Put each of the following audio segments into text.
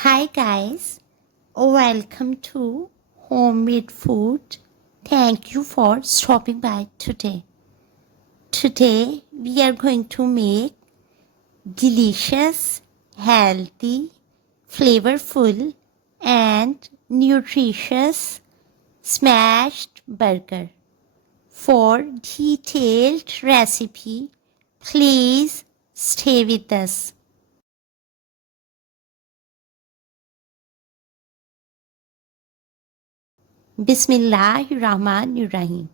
Hi guys, welcome to Homemade Food. Thank you for stopping by today. Today we are going to make delicious, healthy, flavorful and nutritious smashed burger. For detailed recipe, please stay with us. Bismillahirrahmanirrahim.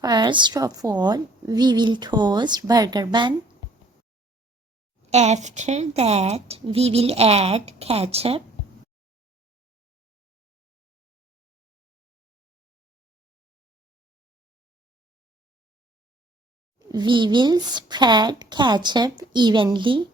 First of all, we will toast burger bun. After that, we will add ketchup. We will spread ketchup evenly.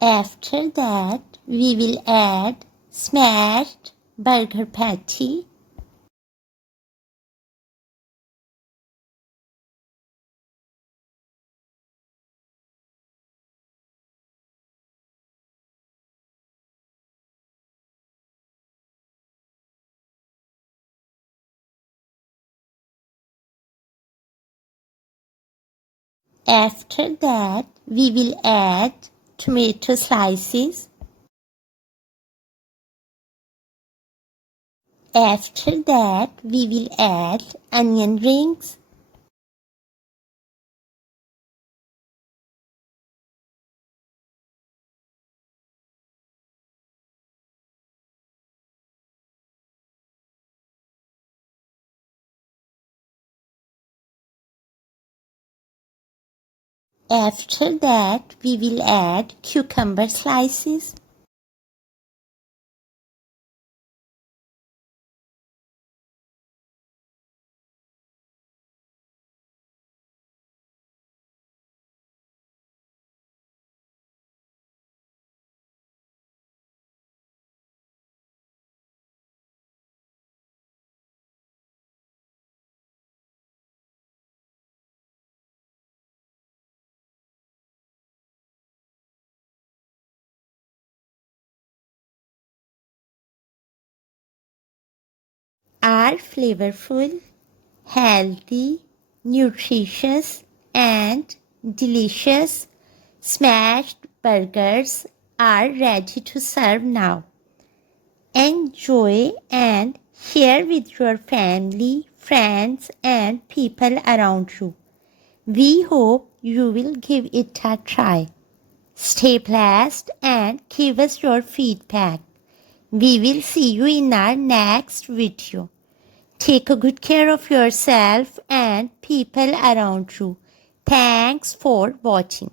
After that, we will add smashed burger patty. After that, we will add tomato slices. After that, we will add onion rings. After that, we will add cucumber slices. Are flavorful, healthy, nutritious, and delicious smashed burgers are ready to serve now. Enjoy and share with your family, friends, and people around you. We hope you will give it a try. Stay blessed and give us your feedback. We will see you in our next video. Take a good care of yourself and people around you. Thanks for watching.